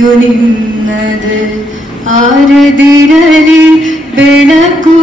ನುಡಿಯು ನಿನ್ನದೆ ಆರದಿರಲಿ ಬೆಳಕು.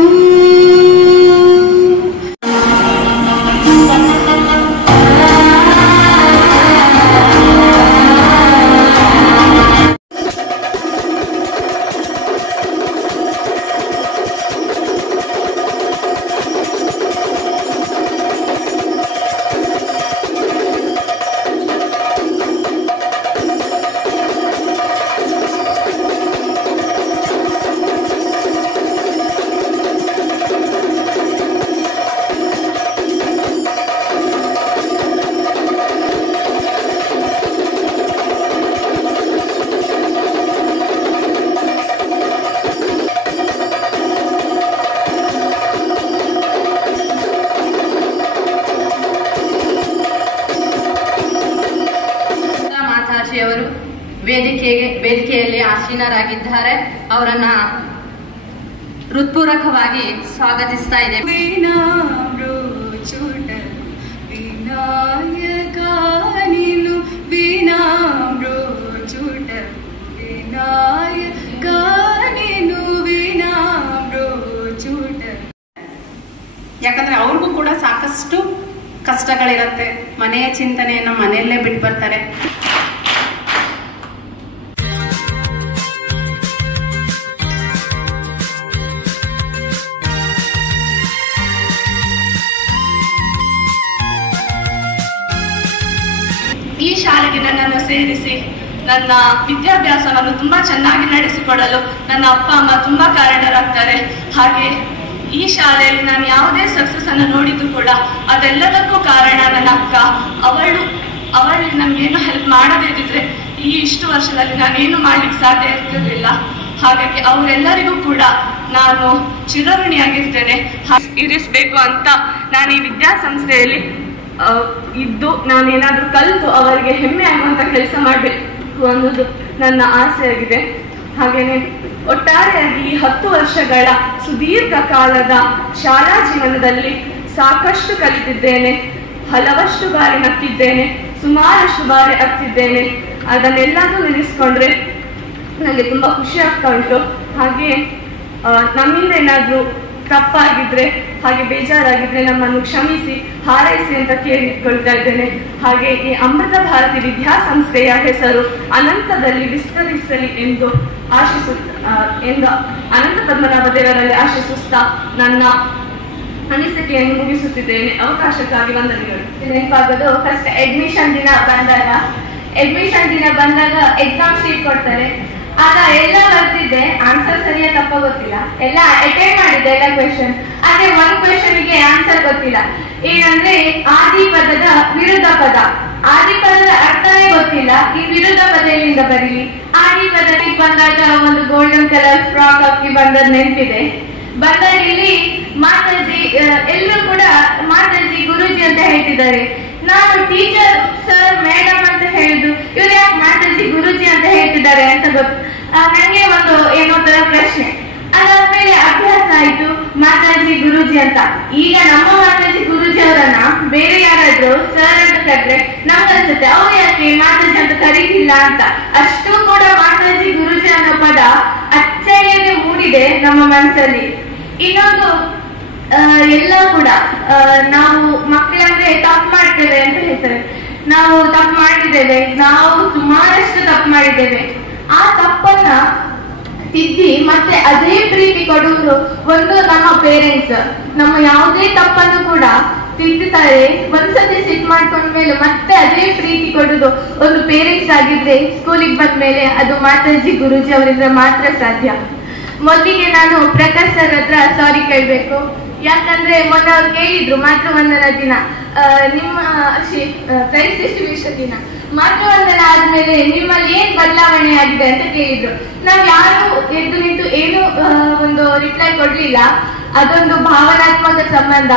ವೇದಿಕೆಯಲ್ಲಿ ಆಸೀನರಾಗಿದ್ದಾರೆ. ಅವರನ್ನ ಹೃತ್ಪೂರ್ವಕವಾಗಿ ಸ್ವಾಗತಿಸ್ತಾ ಇದೆ. ವಿನಾಯಕ ನೀನು ವಿನಾಮ್ರೋಚುಟ ವಿನಾಯಕ ನೀನು ವಿನಾಮ್ರೋಚುಟ. ಯಾಕಂದ್ರೆ ಅವ್ರಿಗೂ ಕೂಡ ಸಾಕಷ್ಟು ಕಷ್ಟಗಳಿರುತ್ತೆ. ಮನೆಯ ಚಿಂತನೆಯನ್ನ ಮನೆಯಲ್ಲೇ ಬಿಟ್ಟು ಬರ್ತಾರೆ. ಈ ಶಾಲೆಗೆ ನನ್ನನ್ನು ಸೇರಿಸಿ ನನ್ನ ವಿದ್ಯಾಭ್ಯಾಸವನ್ನು ತುಂಬಾ ಚೆನ್ನಾಗಿ ನಡೆಸಿಕೊಡಲು ನನ್ನ ಅಪ್ಪ ಅಮ್ಮ ತುಂಬಾ ಕಾರಣರಾಗ್ತಾರೆ. ಹಾಗೆ ಈ ಶಾಲೆಯಲ್ಲಿ ನಾನು ಯಾವುದೇ ಸಕ್ಸಸ್ ಅನ್ನು ನೋಡಿದ್ದು ಕೂಡ ಅದೆಲ್ಲದಕ್ಕೂ ಕಾರಣ ನನ್ನ ಅಕ್ಕ. ಅವಳು ನಮ್ಗೇನು ಹೆಲ್ಪ್ ಮಾಡದೇ ಇದ್ದಿದ್ರೆ ಇಷ್ಟು ವರ್ಷದಲ್ಲಿ ನಾನೇನು ಮಾಡ್ಲಿಕ್ಕೆ ಸಾಧ್ಯ ಇರ್ತಿರ್ಲಿಲ್ಲ. ಹಾಗಾಗಿ ಅವರೆಲ್ಲರಿಗೂ ಕೂಡ ನಾನು ಚಿರಋಣಿಯಾಗಿರ್ತೇನೆ. ಇರಿಸಬೇಕು ಅಂತ ನಾನು ಈ ವಿದ್ಯಾಸಂಸ್ಥೆಯಲ್ಲಿ ಇದ್ದು ನಾನೇನಾದ್ರೂ ಕಲಿತು ಅವರಿಗೆ ಹೆಮ್ಮೆ ಆಗುವಂತ ಕೆಲಸ ಮಾಡಬೇಕು ಅನ್ನೋದು ನನ್ನ ಆಸೆಯಾಗಿದೆ. ಹಾಗೇನೆ ಒಟ್ಟಾರೆಯಾಗಿ ಈ 10 ವರ್ಷಗಳ ಸುದೀರ್ಘ ಕಾಲದ ಶಾಲಾ ಜೀವನದಲ್ಲಿ ಸಾಕಷ್ಟು ಕಲಿತಿದ್ದೇನೆ. ಹಲವಷ್ಟು ಬಾರಿ ನಕ್ಕಿದ್ದೇನೆ, ಸುಮಾರಷ್ಟು ಬಾರಿ ಅತ್ತಿದ್ದೇನೆ. ಅದನ್ನೆಲ್ಲನೂ ನೆನೆಸ್ಕೊಂಡ್ರೆ ನನಗೆ ತುಂಬಾ ಖುಷಿ ಆಗ್ತಾ ಉಂಟು. ಹಾಗೆ ನಮ್ಮಿಂದ ಏನಾದ್ರೂ ತಪ್ಪಾಗಿದ್ರೆ ಹಾಗೆ ಬೇಜಾರಾಗಿದ್ರೆ ನಮ್ಮನ್ನು ಕ್ಷಮಿಸಿ ಹಾರೈಸಿ ಅಂತ ಕೇಳಿಕೊಳ್ತಾ ಇದ್ದೇನೆ. ಹಾಗೆ ಈ ಅಮೃತ ಭಾರತಿ ವಿದ್ಯಾಸಂಸ್ಥೆಯ ಹೆಸರು ಅನಂತದಲ್ಲಿ ವಿಸ್ತರಿಸಲಿ ಎಂದು ಅನಂತ ಪದ್ಮನಾಭ ದೇವರಲ್ಲಿ ಆಶಿಸುತ್ತಾ ನನ್ನ ಅನಿಸಿಕೆಯನ್ನು ಮುಗಿಸುತ್ತಿದ್ದೇನೆ. ಅವಕಾಶಕ್ಕಾಗಿ ವಂದನೆಗಳು. ನೆನಪಾಗೋದು ಫಸ್ಟ್ ಅಡ್ಮಿಷನ್ ದಿನ ಬಂದಾಗ ಎಕ್ಸಾಮ್ ಶೀಟ್ ಕೊಡ್ತಾರೆ. ಆಗ ಎಲ್ಲ ಬರ್ತಿದ್ದೆ, ಆನ್ಸರ್ ಸರಿಯಾಗಿ ತಪ್ಪ ಗೊತ್ತಿಲ್ಲ. ಎಲ್ಲ ಅಟೆಂಡ್ ಮಾಡಿದ್ದೆ ಎಲ್ಲ ಕ್ವೆಶನ್. ಆದ್ರೆ ಒಂದ್ ಕ್ವೆಶನ್ಗೆ ಆನ್ಸರ್ ಗೊತ್ತಿಲ್ಲ. ಏನಂದ್ರೆ ಆದಿಪದದ ವಿರುದ್ಧ ಪದ. ಆದಿಪದದ ಅರ್ಥನೇ ಗೊತ್ತಿಲ್ಲ, ಈ ವಿರುದ್ಧ ಪದ ಎಲ್ಲಿಂದ ಬರೀಲಿ? ಆದಿಪದಕ್ಕೆ ಬಂದಾಗ ಒಂದು ಗೋಲ್ಡನ್ ಕಲರ್ ಫ್ರಾಕ್ ಹಾಕಿ ಬಂದದ್ ನೆನಪಿದೆ. ಬಂದಾಗ ಇಲ್ಲಿ ಮಾತಾಜಿ ಎಲ್ಲರೂ ಕೂಡ ಮಾತಾಜಿ ಗುರೂಜಿ ಅಂತ ಹೇಳ್ತಿದ್ದಾರೆ. ನಾನು ಟೀಚರ್ ಸರ್ ಮೇಡಮ್ ಅಂತ ಹೇಳಿದ್ದು, ಇವ್ರು ಯಾಕೆ ಮಾತಾಜಿ ಗುರೂಜಿ ಅಂತ ಹೇಳ್ತಿದ್ದಾರೆ ಅಂತ ನಂಗೆ ಒಂದು ಏನೋ ತರ ಪ್ರಶ್ನೆ. ಅದಾದ್ಮೇಲೆ ಅಭ್ಯಾಸ ಆಯ್ತು ಮಾತಾಜಿ ಗುರೂಜಿ ಅಂತ. ಈಗ ನಮ್ಮ ಮಾತಾಜಿ ಗುರೂಜಿ ಅವರನ್ನ ಬೇರೆ ಯಾರಾದ್ರೂ ಸರ್ ಅಂತ ಕರೆದ್ರೆ ನಮ್ಗೆ ಅನ್ಸುತ್ತೆ ಅವ್ರು ಯಾಕೆ ಮಾತಾಜಿ ಅಂತ ಕರೀತಿಲ್ಲ ಅಂತ. ಅಷ್ಟು ಕೂಡ ಮಾತಾಜಿ ಗುರೂಜಿ ಅನ್ನೋ ಪದ ಅಚ್ಚಳಿಯದೆ ಮೂಡಿದೆ ನಮ್ಮ ಮನಸ್ಸಲ್ಲಿ. ಇನ್ನೊಂದು ಎಲ್ಲ ಕೂಡ ನಾವು ಮಕ್ಕಳಂದ್ರೆ ತಪ್ಪು ಮಾಡ್ತೇವೆ ಅಂತ ಹೇಳ್ತಾರೆ. ನಾವು ತಪ್ಪು ಮಾಡಿದ್ದೇವೆ, ನಾವು ಸುಮಾರಷ್ಟು ತಪ್ಪು ಮಾಡಿದ್ದೇವೆ. ಆ ತಪ್ಪನ್ನ ತಿದ್ದಿ ಮತ್ತೆ ಅದೇ ಪ್ರೀತಿ ಕೊಡುವುದು ಒಂದು ನಮ್ಮ ಪೇರೆಂಟ್ಸ್. ನಮ್ಮ ಯಾವುದೇ ತಪ್ಪನ್ನು ಕೂಡ ತಿದ್ದುತ್ತಾರೆ. ಒಂದ್ಸತಿ ಸಿಟ್ ಮಾಡ್ಕೊಂಡ್ಮೇಲೆ ಮತ್ತೆ ಅದೇ ಪ್ರೀತಿ ಕೊಡುದು ಒಂದು ಪೇರೆಂಟ್ಸ್ ಆಗಿದ್ರೆ ಸ್ಕೂಲಿಗೆ ಬಂದ್ಮೇಲೆ ಅದು ಮಾತಾಜಿ ಗುರೂಜಿ ಅವರಿಂದ ಮಾತ್ರ ಸಾಧ್ಯ. ಮೊದಲಿಗೆ ನಾನು ಪ್ರಕಾಶ್ ಸರ್ ಹತ್ರ ಸಾರಿ ಕೇಳ್ಬೇಕು. ಯಾಕಂದ್ರೆ ಮೊನ್ನೆ ಅವ್ರು ಕೇಳಿದ್ರು ಮಾತೃವಂದನ ದಿನ, ನಿಮ್ಮ ಪ್ರೈಸ್ ಡಿಸ್ಟ್ರಿಬ್ಯೂಷನ್ ದಿನ, ಮಾತೃವಂದನ ಆದ್ಮೇಲೆ ನಿಮ್ಮಲ್ಲಿ ಏನ್ ಬದಲಾವಣೆ ಆಗಿದೆ ಅಂತ ಕೇಳಿದ್ರು. ನಾವ್ ಯಾರು ಎದ್ದು ನಿಂತು ಏನು ಒಂದು ರಿಪ್ಲೈ ಕೊಡ್ಲಿಲ್ಲ. ಅದೊಂದು ಭಾವನಾತ್ಮಕ ಸಂಬಂಧ.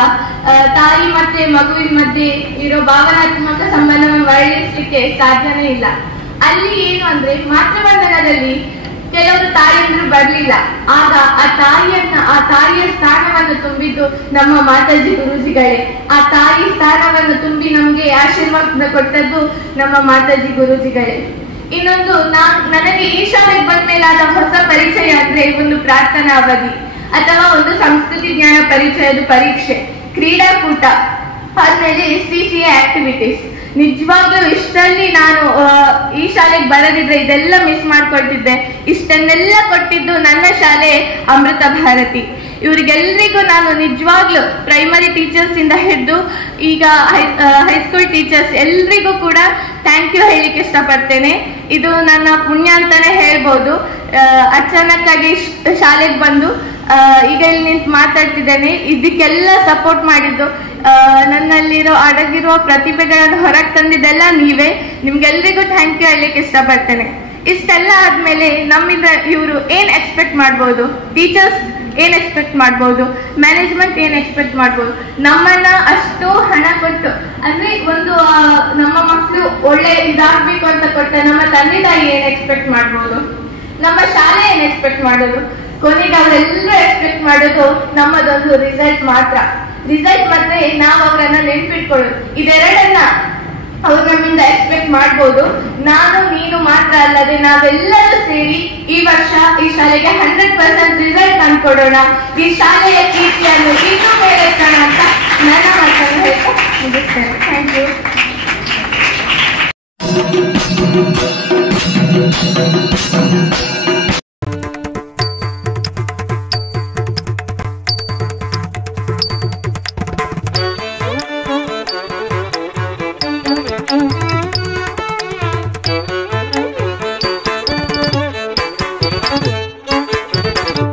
ತಾಯಿ ಮತ್ತೆ ಮಗುವಿನ ಮಧ್ಯೆ ಇರೋ ಭಾವನಾತ್ಮಕ ಸಂಬಂಧವನ್ನು ವರ್ಣಿಸ್ಲಿಕ್ಕೆ ಸಾಧ್ಯನೇ ಇಲ್ಲ. ಅಲ್ಲಿ ಏನು ಅಂದ್ರೆ ಮಾತೃವಂದನದಲ್ಲಿ ಕೆಲವರು ತಾಯಿಯಂದ್ರು ಬರ್ಲಿಲ್ಲ. ಆಗ ಆ ತಾಯಿಯ ಸ್ಥಾನವನ್ನು ತುಂಬಿದ್ದು ನಮ್ಮ ಮಾತಾಜಿ ಗುರೂಜಿಗಳೇ. ಆ ತಾಯಿ ಸ್ಥಾನವನ್ನು ತುಂಬಿ ನಮ್ಗೆ ಆಶೀರ್ವಾದ ಕೊಟ್ಟದ್ದು ನಮ್ಮ ಮಾತಾಜಿ ಗುರೂಜಿಗಳೇ. ಇನ್ನೊಂದು ನನಗೆ ಈ ಶಾಲೆಗೆ ಬಂದ್ಮೇಲಾದ ಹೊಸ ಪರಿಚಯ ಅಂದ್ರೆ ಒಂದು ಪ್ರಾರ್ಥನಾ ಅವಧಿ ಅಥವಾ ಒಂದು ಸಂಸ್ಕೃತಿ ಜ್ಞಾನ ಪರಿಚಯದ ಪರೀಕ್ಷೆ, ಕ್ರೀಡಾಕೂಟ, ಆದ್ಮೇಲೆ CCA ಆಕ್ಟಿವಿಟೀಸ್. ನಿಜವಾಗ್ಲೂ ಇಷ್ಟಲ್ಲಿ ನಾನು ಈ ಶಾಲೆಗೆ ಬರದಿದ್ರೆ ಇದೆಲ್ಲ ಮಿಸ್ ಮಾಡ್ಕೊಳ್ತಿದ್ದೆ. ಇಷ್ಟನ್ನೆಲ್ಲ ಕೊಟ್ಟಿದ್ದು ನನ್ನ ಶಾಲೆ ಅಮೃತ ಭಾರತಿ. ಇವ್ರಿಗೆಲ್ರಿಗೂ ನಾನು ನಿಜವಾಗ್ಲೂ ಪ್ರೈಮರಿ ಟೀಚರ್ಸ್ ಇಂದ ಹಿಡಿದು ಈಗ ಹೈಸ್ಕೂಲ್ ಟೀಚರ್ಸ್ ಎಲ್ರಿಗೂ ಕೂಡ ಥ್ಯಾಂಕ್ ಯು ಹೇಳಿಕ್ಕೆ ಇಷ್ಟಪಡ್ತೇನೆ. ಇದು ನನ್ನ ಪುಣ್ಯ ಅಂತಾನೆ ಹೇಳ್ಬೋದು. ಅಚಾನಕ್ಕಾಗಿ ಶಾಲೆಗೆ ಬಂದು ಈಗ ಇಲ್ಲಿ ನಿಂತು ಮಾತಾಡ್ತಿದ್ದೇನೆ. ಇದಕ್ಕೆಲ್ಲ ಸಪೋರ್ಟ್ ಮಾಡಿದ್ದು, ನನ್ನಲ್ಲಿರೋ ಅಡಗಿರುವ ಪ್ರತಿಭೆಗಳನ್ನು ಹೊರಗೆ ತಂದಿದ್ದೆಲ್ಲ ನೀವೇ. ನಿಮ್ಗೆಲ್ರಿಗೂ ಥ್ಯಾಂಕ್ ಯು ಹೇಳಲಿಕ್ಕೆ ಇಷ್ಟಪಡ್ತೇನೆ. ಇಷ್ಟೆಲ್ಲ ಆದ್ಮೇಲೆ ನಮ್ಮಿಂದ ಇವರು ಏನ್ ಎಕ್ಸ್ಪೆಕ್ಟ್ ಮಾಡ್ಬೋದು, ಟೀಚರ್ಸ್ ಏನ್ ಎಕ್ಸ್ಪೆಕ್ಟ್ ಮಾಡ್ಬೋದು, ಮ್ಯಾನೇಜ್ಮೆಂಟ್ ಏನ್ ಎಕ್ಸ್ಪೆಕ್ಟ್ ಮಾಡ್ಬೋದು, ನಮ್ಮನ್ನ ಅಷ್ಟು ಹಣ ಕೊಟ್ಟು ಅಂದ್ರೆ ಒಂದು ನಮ್ಮ ಮಕ್ಕಳು ಒಳ್ಳೆ ಇದಾಗ್ಬೇಕು ಅಂತ ಕೊಟ್ಟ ನಮ್ಮ ತಂದೆ ತಾಯಿ ಏನ್ ಎಕ್ಸ್ಪೆಕ್ಟ್ ಮಾಡ್ಬೋದು, ನಮ್ಮ ಶಾಲೆ ಏನ್ ಎಕ್ಸ್ಪೆಕ್ಟ್ ಮಾಡೋದು, ಕೊನೆಗೆ ಅವರೆಲ್ಲರೂ ಎಕ್ಸ್ಪೆಕ್ಟ್ ಮಾಡೋದು ನಮ್ಮದೊಂದು ರಿಸಲ್ಟ್ ಮಾತ್ರ. ರಿಸಲ್ಟ್ ಮತ್ತೆ ನಾವು ಅವರನ್ನ ನೆನ್ಪಿಟ್ಕೊಳ್ಳೋದು, ಇದೆರಡನ್ನ ಅವ್ರು ನಮ್ಮಿಂದ ಎಕ್ಸ್ಪೆಕ್ಟ್ ಮಾಡ್ಬೋದು. ನಾನು ನೀನು ಮಾತ್ರ ಅಲ್ಲದೆ ನಾವೆಲ್ಲರೂ ಸೇರಿ ಈ ವರ್ಷ ಈ ಶಾಲೆಗೆ 100% ರಿಸಲ್ಟ್ ತಂದ್ಕೊಡೋಣ. ಈ ಶಾಲೆಯ ಕೀರ್ತಿಯನ್ನು ಇನ್ನೂ ಮೇಲೆತ್ತೋಣ ಅಂತ ನನ್ನ ಮಾತನ್ನು ಹೇಳ್ತಾ ಮುಗಿಸ್ತೇನೆ. Thank you.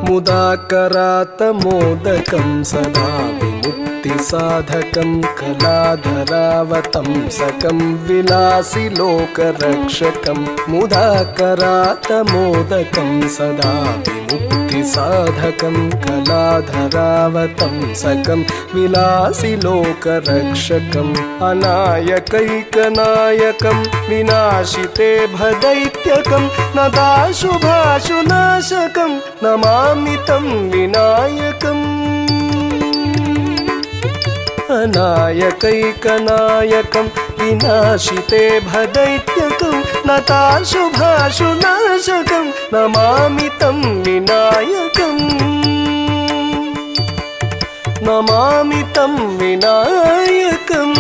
मुदाकरातमोदकं सदा विमुक्तिसाधकं कलाधरावतंसकं विलासिलोकरक्षकं मुदाकरातमोदकं सदा विमुक्तिसाधकं कलाधरावतंसकं विलासिलोकरक्षकम् अनायकैकनायकं विनाशिते भदैत्यकं नदाशुभाशुनाशकं नमामि तं विनायकम् अनायकैकनायकं विनाशिते भदैत्यकं नताशुभाशुनाशकं नमामि तं विनायकम् नमामि तं विनायकम्.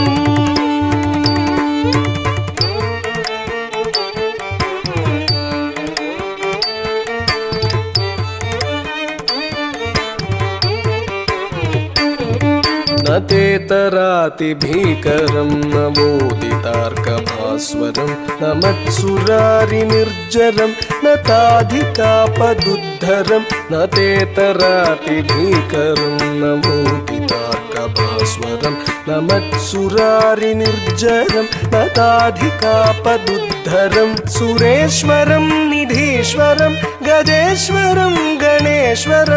न तेतरातिभीकरं नवोदितार्कभास्वरं न मत्सुरारिनिर्जरं न ताधिकापदुद्धरं न तेतरातिभीकरं नवोदितार्कभास्वरं न मत्सुरारिनिर्जरं न ताधिकापदुद्धरं सुरेश्वरं निधीश्वरं गजेश्वरं गणेश्वरं